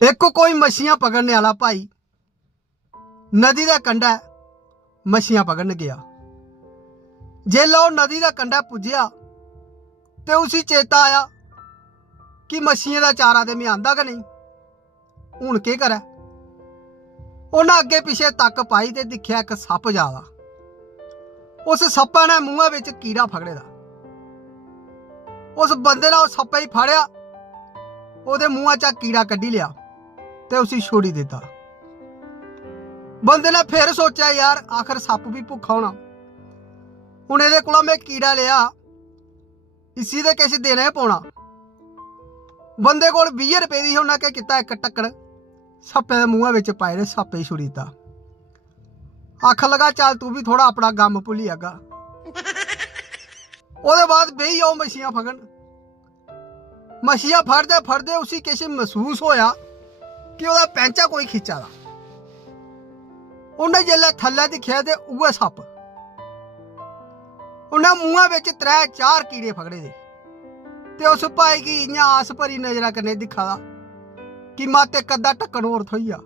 एक कोई मछियां पकड़ने वाला भाई नदी का कंढा मछियां पकड़न गया। जेल्लै ओह् नदी का कंढा पुज्जिया ते उसी चेता आया कि मछियें का चारा ते मैं आंदा गै नहीं, हुण केह् करै। उन्हें अग्गे पिछे तक पाई ते दिक्खेआ एक सप्प जा दा। उस सप्पा ने मूंहा विच कीड़ा फगड़े दा। उस बंदे ने उस सप्पे गी फड़िया, ओहदे मूंहा चा कीड़ा कड्ढी लिया ते उसी छोड़ी दिता। बंदे ने फिर सोचा यार आखिर सप्प भी भुक्खा होना, हुण इहदे कोला मैं कीड़ा लिया, इसी ते किश देना ही पौना। बंदे कोल 20 रुपए दी, उन्हें क्या किया एक टक्कर सप्पे दे मूंहा विच पाए ते सप्पे छुड़ी दिता। आख लगा चल तू भी थोड़ा अपना गम भुल्ली जागा। ओहदे बाद बेही जाओ मछियां फगन। मछियां फड़दे फड़दे उसी किश महसूस होया कि ओहदा पैंचा कोई खिच्चा दा। उन्हें जेल्लै थल्ले दिक्खेआ ते उ'ऐ सप्प। उन्हें मूंहा विच 3-4 कीड़े फगड़े दे ते उस भाई गी इ'यां आस भरी नजरा कन्नै दिक्खा दा कि मत इक अद्धा ढक्कन होर थ्होई जा।